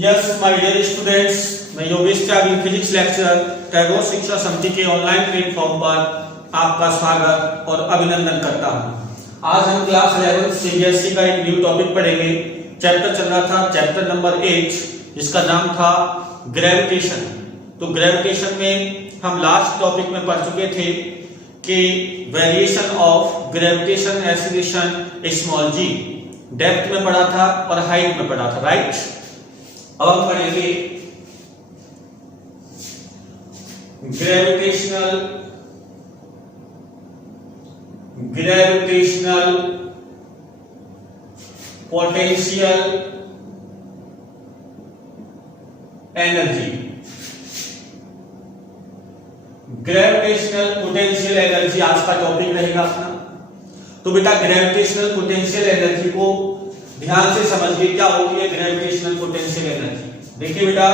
Yes my dear students, मैं योगेश त्यागी physics lecturer Tagore शिक्षा समिति के ऑनलाइन प्लेटफॉर्म पर आपका स्वागत और अभिनंदन करता हूं। आज हम क्लास 11 सीबीएसई का एक न्यू टॉपिक पढ़ेंगे। चैप्टर चल रहा था चैप्टर नंबर 8, जिसका नाम था ग्रेविटेशन। तो ग्रेविटेशन में हम लास्ट टॉपिक में पढ़ चुके थे कि variation of gravitation acceleration small g, depth में पढ़ा था और हाइट में पढ़ा था, राइट। अब हम पढ़ेंगे gravitational potential energy. Gravitational potential energy आज का टॉपिक रहेगा अपना। तो बेटा ग्रेविटेशनल पोटेंशियल एनर्जी को ध्यान से समझिए, क्या होती है ग्रेविटेशनल पोटेंशियल एनर्जी। देखिए बेटा,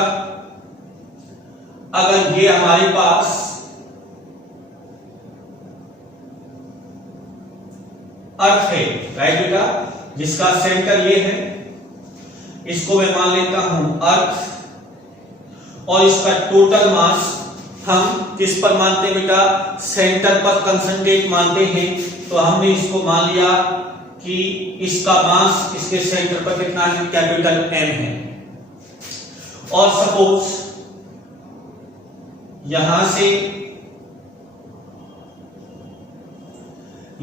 अगर ये हमारे पास अर्थ है, राइट बेटा, जिसका सेंटर ये है, इसको मैं मान लेता हूं अर्थ, और इसका टोटल मास हम किस पर मानते हैं बेटा, सेंटर पर कंसंट्रेट मानते हैं। तो हमने इसको मान लिया कि इसका मास इसके सेंटर पर कितना है, कैपिटल M है। और सपोज यहां से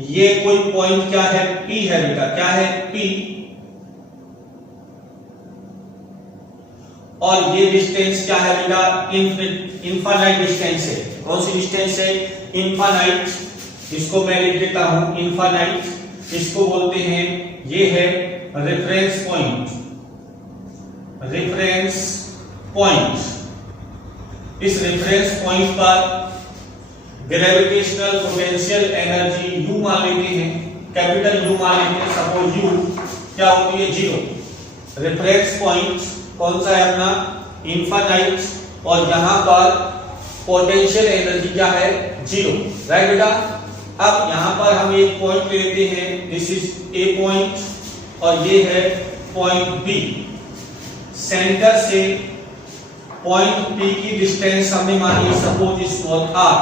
ये कोई पॉइंट क्या है, P है बेटा, क्या है P, और ये डिस्टेंस क्या है बेटा, इनफाइनाइट डिस्टेंस है। कौन सी डिस्टेंस है, इनफाइनाइट। इसको मैं लिख देता हूं इनफाइनाइट। इसको बोलते हैं, ये है रेफरेंस पॉइंट। रेफरेंस पॉइंट, इस रेफरेंस पॉइंट पर ग्रेविटेशनल पोटेंशियल एनर्जी U मान लेते हैं, कैपिटल U मान लेते हैं। सपोज U क्या होती है, 0। रेफरेंस पॉइंट कौन सा है अपना, इनफाइनाइट, और यहां पर पोटेंशियल एनर्जी क्या है, 0, राइट बेटा। अब यहां पर हम एक पॉइंट लेते हैं, दिस इज ए पॉइंट, और ये है पॉइंट बी। सेंटर से पॉइंट पी की डिस्टेंस हमने मानी सपोज स्मॉल r,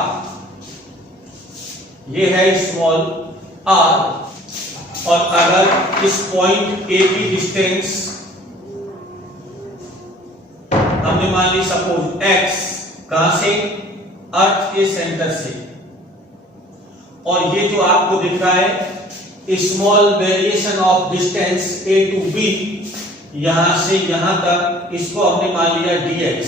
ये है स्मॉल r, और अगर इस पॉइंट ए की डिस्टेंस हमने मान ली सपोज x, कहां से, अर्थ के सेंटर से, और ये जो आपको दिख रहा है small variation of distance a to b, यहां से यहां तक, इसको हमने मान लिया dx।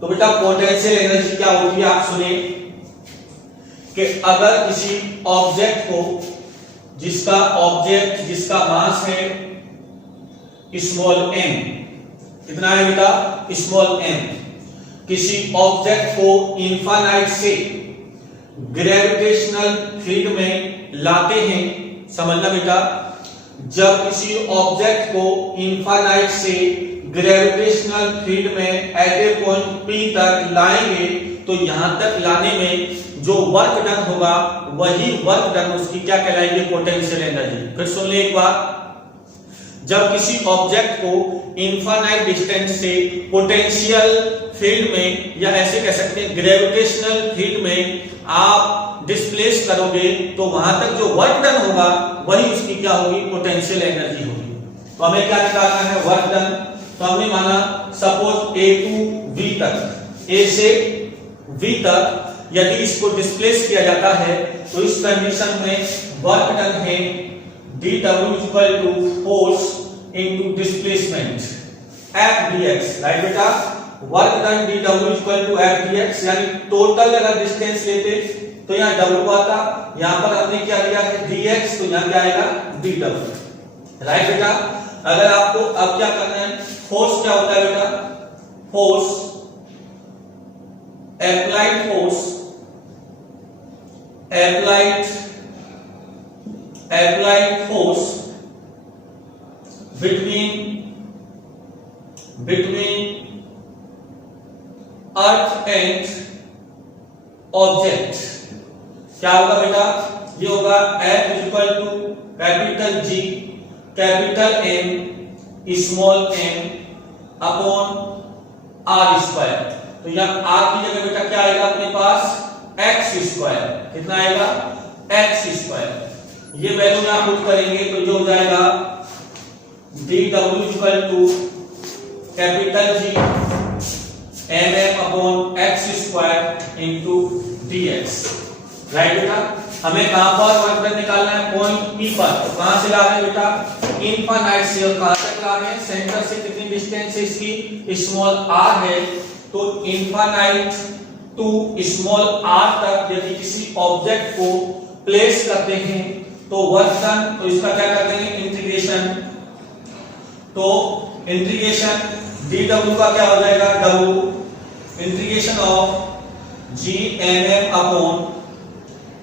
तो बेटा पोटेंशियल एनर्जी क्या होती है, आप सुने कि अगर किसी ऑब्जेक्ट को, जिसका मास है स्मॉल m, कितना है बेटा, स्मॉल m, किसी ऑब्जेक्ट को इनफाइनाइट से ग्रेविटेशनल फील्ड में लाते हैं, समझना बेटा, जब किसी ऑब्जेक्ट को इनफाइनाइट से ग्रेविटेशनल फील्ड में एट ए पॉइंट P तक लाएंगे, तो यहां तक लाने में जो वर्क डन होगा, वही वर्क डन उसकी क्या कहलाएगी, पोटेंशियल एनर्जी। फिर सुन ले एक बार, जब किसी ऑब्जेक्ट को इनफाइनाइट डिस्टेंस से पोटेंशियल फील्ड में, या ऐसे कह सकते हैं ग्रेविटेशनल फील्ड में आप डिस्प्लेस करोगे, तो वहां तक जो वर्क डन होगा वही उसकी क्या होगी, पोटेंशियल एनर्जी होगी। तो हमें क्या निकालना है, वर्क डन। तो हमने माना सपोज A टू V तक, A से V तक यदि इसको डिस्प्लेस किया जाता है, तो इस कंडीशन में वर्क डन है dW equal to force into displacement F dx, right बेटा। Work done dW equal to F dx, यानी टोटल अगर डिस्टेंस लेते तो यहाँ W आता, यहाँ पर हमने क्या लिया है dx, तो यहाँ क्या आएगा dW, राइट बेटा। अगर आपको अब क्या करना है, फोर्स क्या होता है बेटा, force, applied force, applied force between earth and object क्या होगा बेटा, ये होगा F equal to capital G capital M small m upon r square. तो यहाँ r की जगह बेटा क्या आएगा अपने पास x स्क्वायर, कितना आएगा x स्क्वायर। ये वैल्यू यहाँ पुट करेंगे तो ये हो जाएगा dw equal to capital G mm upon x square into dx। Right बेटा, हमें कहां पर वर्क डन निकालना है, पॉइंट P पर। तो कहां से ला रहे हैं बेटा, इनफाइनाइट से, और कहां तक ला रहे हैं, सेंटर से कितनी डिस्टेंस है इसकी, स्मॉल r है। तो इनफाइनाइट टू स्मॉल r तक यदि किसी ऑब्जेक्ट को प्लेस करते हैं तो वर्क डन, तो इसका क्या करते हैं इंटीग्रेशन। तो इंटीग्रेशन dw का क्या हो जाएगा, w integration of gmm upon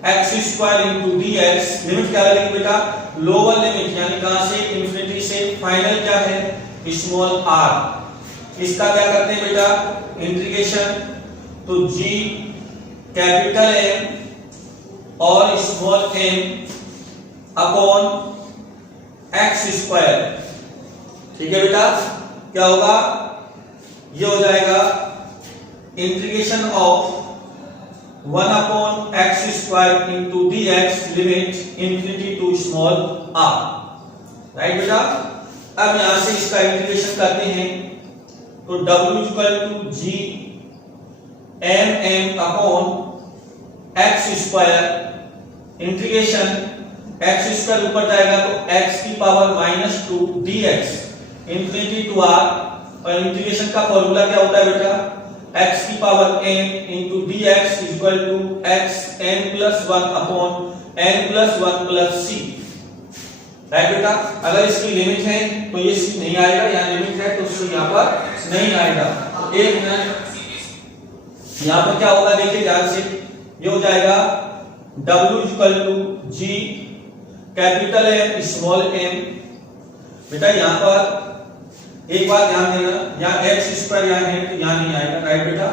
x square into dx। Limit क्या लगेगी बेटा, लोअर लिमिट, यानी कहां से, इंफिनिटी से। फाइनल क्या है, स्मॉल r। इसका क्या करते हैं बेटा इंटीग्रेशन, तो g कैपिटल M और small m upon x square. ठीक है बेटा, क्या होगा, ये हो जाएगा integration of 1 upon x square into dx limit infinity to small r। Right बेटा, अब यहां से इसका इंटीग्रेशन करते हैं तो w equal to g mm upon x square integration x square ऊपर जाएगा तो x की power -2 dx infinity to r। और इंटीग्रेशन का फॉर्मूला क्या होता है बेटा, x की power n into dx equal to x n+1 upon n+1 plus c। Right बेटा, अगर इसकी लिमिट है तो ये c नहीं आएगा, यहाँ लिमिट है तो c यहाँ पर नहीं आएगा। एक मिनट, यहाँ पर क्या होगा देखिए ध्यान से, ये हो जाएगा w equal to g capital M small m। बेटा यहाँ पर एक बात ध्यान देना, यहाँ x स्क्वायर यहाँ है तो यहाँ नहीं आएगा। राइट बेटा,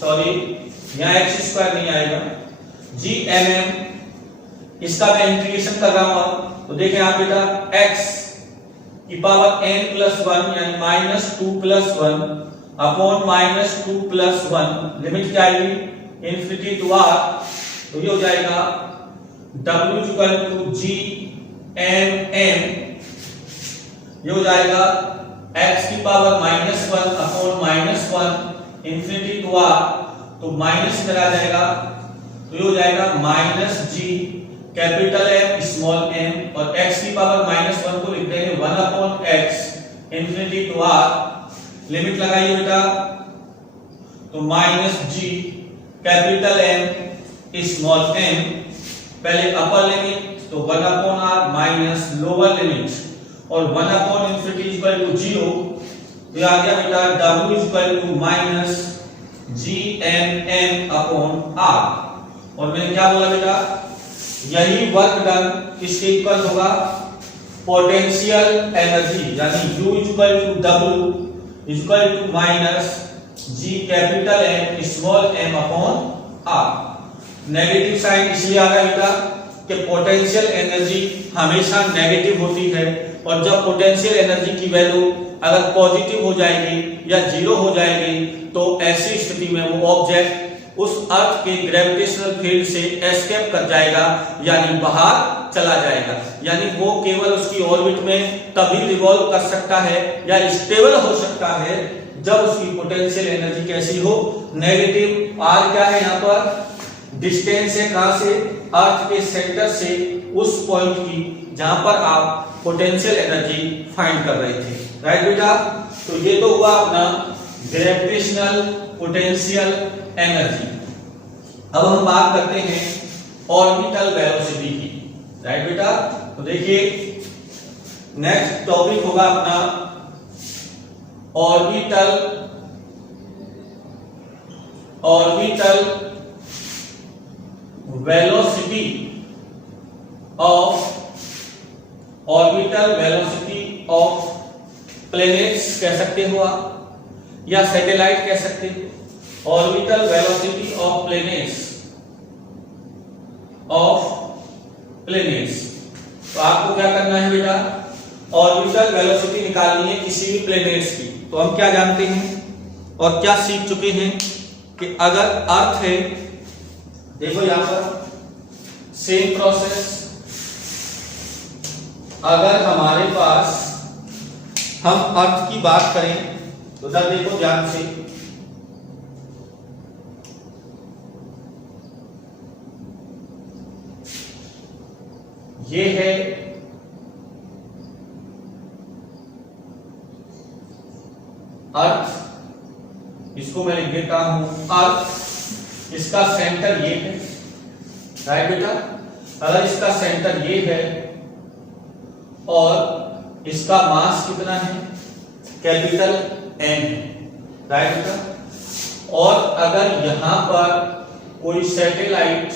सॉरी, यहाँ x स्क्वायर नहीं आएगा। gmm इसका मैं इंटीग्रेशन कर रहा हूं, तो देखें आप बेटा x की पावर n+1 यानी -2 + 1 अपॉन -2 + 1 लिमिट क्या आएगी इंफिनिटी टू r। तो ये हो जाएगा w इक्वल टू gmm, ये हो जाएगा x की power -1 upon -1 infinity to r। तो माइनस इधर आ जाएगा तो ये हो जाएगा -g capital M small m, और x की पावर -1 को लिखते हैं 1 upon x infinity to r। Limit लगाइए बेटा, तो -g capital M small m, पहले अपर लिमिट तो 1 upon r minus lower limit और 1 अपॉन इंफिनिटी इक्वल टू 0। तो आ गया बेटा w equal to -gmm upon r। और मैंने क्या बोला बेटा, यही वर्क डन किसके इक्वल होगा, पोटेंशियल एनर्जी, यानी u equal to w equal to -g capital M small m upon r। Negative sign इसलिए आ रहा है बेटा कि पोटेंशियल एनर्जी हमेशा नेगेटिव होती है, और जब पोटेंशियल एनर्जी की वैल्यू अगर पॉजिटिव हो जाएगी या 0 हो जाएगी तो ऐसी स्थिति में वो ऑब्जेक्ट उस अर्थ के ग्रेविटेशनल फील्ड से एस्केप कर जाएगा, यानी बाहर चला जाएगा। यानी वो केवल उसकी ऑर्बिट में तभी रिवॉल्व कर सकता है या स्टेबल हो सकता है जब उसकी पोटेंशियल एनर्जी कैसी हो, नेगेटिव। r क्या है यहाँ पर, डिस्टेंस है कहां से, अर्थ के सेंटर से उस पॉइंट की जहां पर आप पोटेंशियल एनर्जी फाइंड कर रहे थे। राइट बेटा, तो ये तो हुआ अपना ग्रेविटेशनल पोटेंशियल एनर्जी। अब हम बात करते हैं ऑर्बिटल वेलोसिटी की। राइट बेटा, तो देखिए नेक्स्ट टॉपिक होगा अपना ऑर्बिटल वेलोसिटी ऑफ प्लैनेट्स कह सकते हो आप, या सैटेलाइट कह सकते हो। Orbital velocity of planets of planets. तो आपको क्या करना है बेटा, ऑर्बिटल वेलोसिटी निकालनी है किसी भी प्लेनेट्स की। तो हम क्या जानते हैं और क्या सीख चुके हैं कि अगर अर्थ है, देखो यहां पर सेम प्रोसेस, अगर हमारे पास हम अर्थ की बात करें तो जरा देखो ध्यान से, ये है अर्थ, इसको मैं लिख देता हूं अर्थ, इसका सेंटर ये है, राइट बेटा। अगर इसका सेंटर ये है और इसका मास कितना है, कैपिटल एम है, राइट बेटा। और अगर यहां पर कोई सैटेलाइट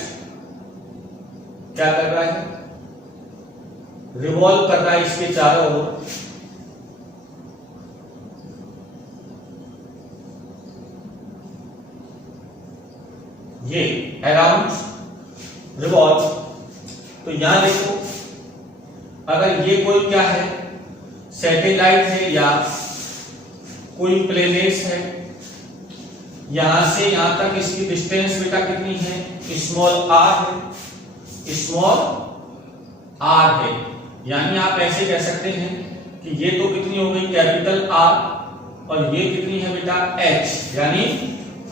क्या कर रहा है, रिवॉल्व कर रहा है इसके चारों ओर, ये अराउंड रिवॉल्व। तो यहां देखो, अगर ये कोई क्या है, सैटेलाइट है या कोई प्लेनेट्स है, यहां से यहां तक इसकी डिस्टेंस बेटा कितनी है, स्मॉल आर है, स्मॉल आर है। यानी आप ऐसे कह सकते हैं कि ये तो कितनी हो गई, कैपिटल आर, और ये कितनी है बेटा, एच। यानी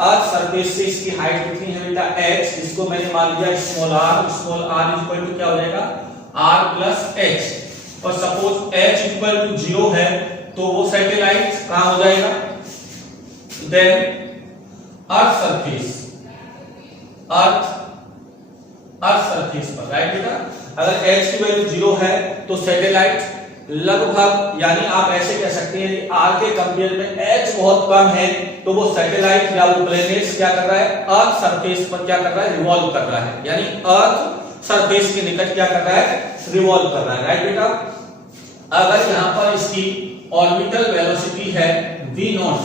अर्थ सरफेस से इसकी हाइट कितनी है बेटा, एच। इसको मैंने मान लिया small R, small R equal to क्या हो जाएगा, आर प्लस एच। और सपोज एच इक्वल टू 0 है तो वो सैटेलाइट कहां हो जाएगा, then earth surface, earth surface पर, राइट बेटा। अगर h की वैल्यू 0 है तो सैटेलाइट लगभग, यानी आप ऐसे कह सकते हैं कि r के कंपेयर में h बहुत कम है, तो वो सैटेलाइट या वो प्लेनेट्स क्या कर रहा है, अर्थ सरफेस पर क्या कर रहा है, रिवॉल्व कर रहा है। यानी अर्थ सरफेस के निकट क्या कर रहा है, रिवॉल्व कर रहा है, राइट बेटा। अगर यहां पर इसकी ऑर्बिटल वेलोसिटी है v0,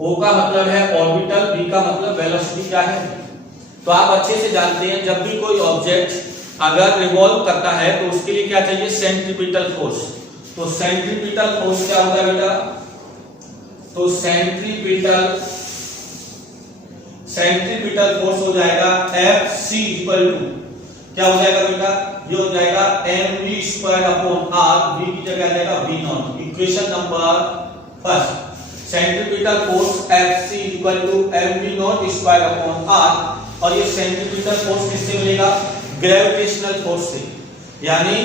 o का मतलब है ऑर्बिटल, v का मतलब वेलोसिटी क्या है। तो आप अच्छे से जानते हैं जब भी कोई ऑब्जेक्ट अगर रिवॉल्व करता है तो उसके लिए क्या चाहिए, सेंट्रीपिटल फोर्स। तो सेंट्रीपिटल फोर्स क्या होगा बेटा, तो सेंट्रीपिटल फोर्स हो जाएगा Fc इक्वल टू क्या हो जाएगा बेटा, ये हो जाएगा mv² अपॉन r, v की जगह आ जाएगा v0। Equation number first, centripetal force Fc equal to mv0² upon r, और ये सेंट्रीपिटल फोर्स किससे मिलेगा, ग्रेविटेशनल फोर्स से। यानी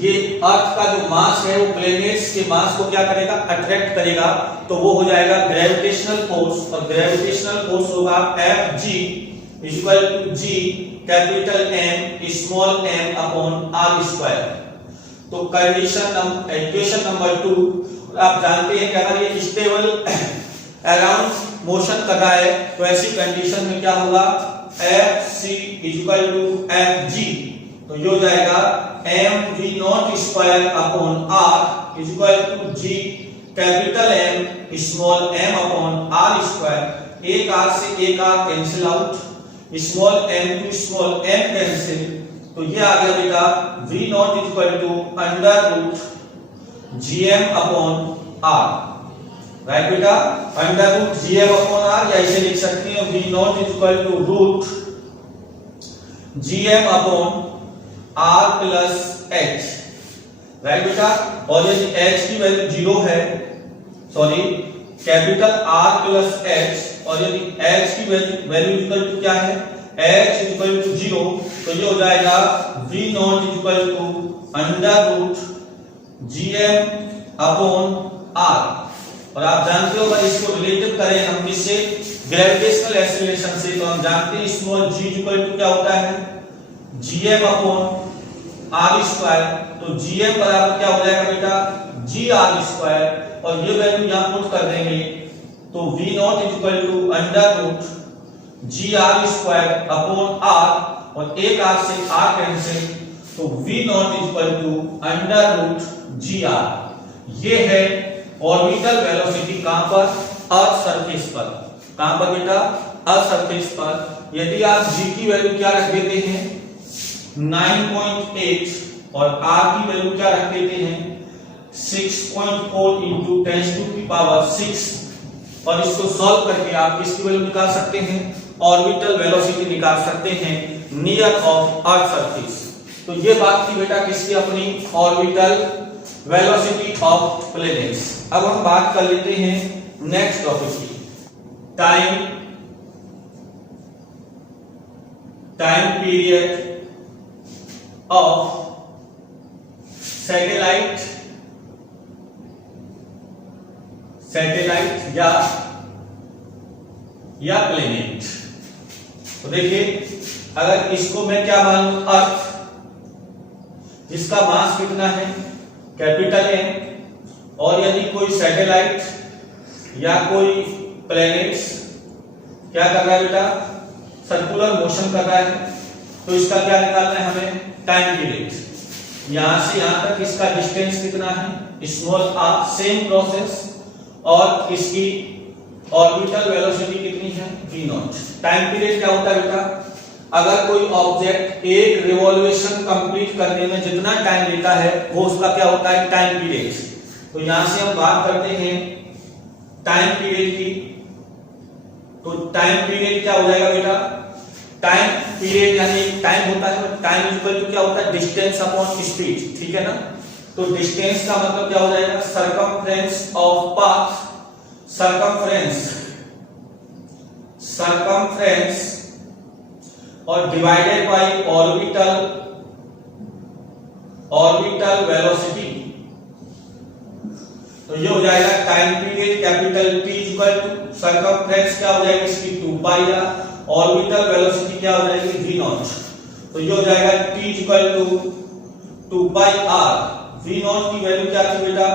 ये अर्थ का जो मास है वो प्लेनेट्स के मास को क्या करेगा, अट्रैक्ट करेगा, तो वो हो जाएगा ग्रेविटेशनल फोर्स। और ग्रेविटेशनल फोर्स होगा Fg equal to g capital M small m upon r²। तो इक्वेशन नंबर 2, आप जानते हैं कि अगर ये स्टेबल अराउंड मोशन कर रहा है तो ऐसी कंडीशन में क्या होगा, Fc इक्वल टू Fg, तो ये हो जाएगा mv0² upon r equal to g capital M small m upon r²। एक r से एक r cancel out, small m to small m cancel, तो ये आ गया बेटा v0 equal to √gm upon r, right बेटा। √gm अपॉन r, या इसे लिख सकते हैं v0 equal to √gm upon r plus h, right बेटा। और यदि h की वैल्यू 0 है, sorry capital R plus h, और यदि h की वैल्यू इक्वल टू क्या है, h इक्वल टू 0, तो ये हो जाएगा v0 equal to √gm upon r। और आप जानते हो अगर इसको रिलेटिव करें हम इससे ग्रेविटेशनल एक्सीलरेशन से, तो हम जानते हैं स्मॉल g इक्वल टू क्या होता है, gm अपॉन r²। तो gm बराबर क्या हो जाएगा बेटा, gr², और ये वैल्यू यहां पुट कर देंगे तो v0 equal to √gr² upon r, और एक r से r कैंसिल, तो v0 इक्वल टू √gr। ये है ऑर्बिटल वेलोसिटी कहां पर, अर्थ सरफेस पर। कहां पर बेटा, अर्थ सरफेस पर। यदि आप g की वैल्यू क्या रख देते हैं, 9.8 और r की वैल्यू क्या रख देते हैं 6.4 इंटू 10⁶ और इसको सॉल्व करके आप किसकी वैल्यू निकाल सकते हैं ऑर्बिटल वेलोसिटी निकाल सकते हैं नियर ऑफ अर्थ सरफेस। तो ये बात थी बेटा किसकी अपनी ऑर्बिटल वेलोसिटी ऑफ प्लैनेट्स। अब हम बात कर लेते हैं नेक्स्ट टॉपिक की टाइम पीरियड ऑफ सैटेलाइट या प्लैनेट। तो देखिए अगर इसको मैं क्या मानूं अर्थ जिसका मास कितना है कैपिटल M और यदि कोई सैटेलाइट या कोई प्लैनेट्स क्या कर रहा है बेटा सर्कुलर मोशन कर रहा है तो इसका क्या निकालना है हमें टाइम पीरियड। यहां से यहां तक इसका डिस्टेंस कितना है स्मॉल r सेम प्रोसेस और इसकी ऑर्बिटल वेलोसिटी कितनी है v0। टाइम पीरियड क्या होता है बेटा अगर कोई ऑब्जेक्ट एक रिवॉल्यूशन कंप्लीट करने में जितना टाइम लेता है वो उसका क्या होता है टाइम पीरियड। तो यहां से हम बात करते हैं टाइम पीरियड की। तो टाइम पीरियड क्या हो जाएगा बेटा टाइम पीरियड यानी टाइम होता है टाइम इक्वल टू क्या होता है डिस्टेंस अपॉन स्पीड। ठीक है ना। तो डिस्टेंस का मतलब क्या हो जाएगा सरकमफ्रेंस ऑफ पाथ सरकमफ्रेंस और डिवाइडेड बाय ऑर्बिटल वेलोसिटी। तो ये हो जाएगा time period capital T equal to circumference क्या हो जाएगी इसकी 2πr ऑर्बिटल वेलोसिटी क्या हो जाएगी v0। तो ये हो जाएगा T equal to 2πr v0 की वैल्यू क्या थी बेटा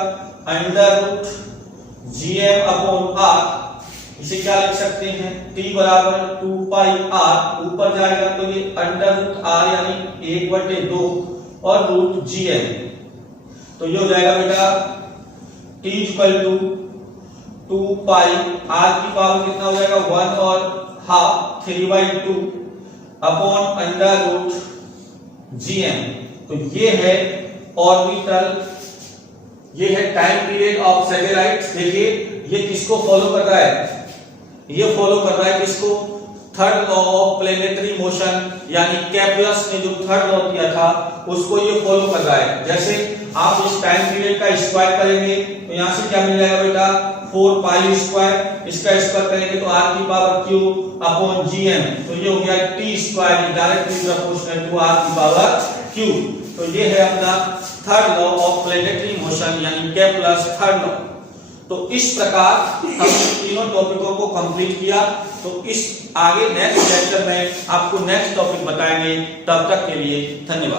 √gm अपॉन r। इसे क्या लिख सकते हैं T बराबर 2πr ऊपर जाएगा तो ये √r यानी 1/2 और √gm। तो ये हो जाएगा बेटा T इक्वल टू 2π r की पावर कितना हो जाएगा 1 और हाफ 3/2 अपॉन √gm। तो ये है ऑर्बिटल ये है टाइम पीरियड ऑफ सैटेलाइट। देखिए ये किसको फॉलो कर रहा है ये फॉलो कर रहा है किसको third law of planetary motion यानी केप्लर ने जो थर्ड लॉ दिया था उसको ये फॉलो कर रहा है। जैसे आप इस टाइम पीरियड का स्क्वायर करेंगे तो यहां से क्या मिल जाएगा बेटा 4π स्क्वायर इसका स्क्वायर करेंगे तो r की पावर q अपॉन gm। तो ये हो गया t square directly proportional to r की पावर q। तो ये है अपना third law of planetary motion यानी केप्लर्स थर्ड लॉ। तो इस प्रकार हम तीनों टॉपिकों को कंप्लीट किया। तो इस आगे नेक्स्ट लेक्चर में आपको नेक्स्ट टॉपिक बताएंगे। तब तक के लिए धन्यवाद।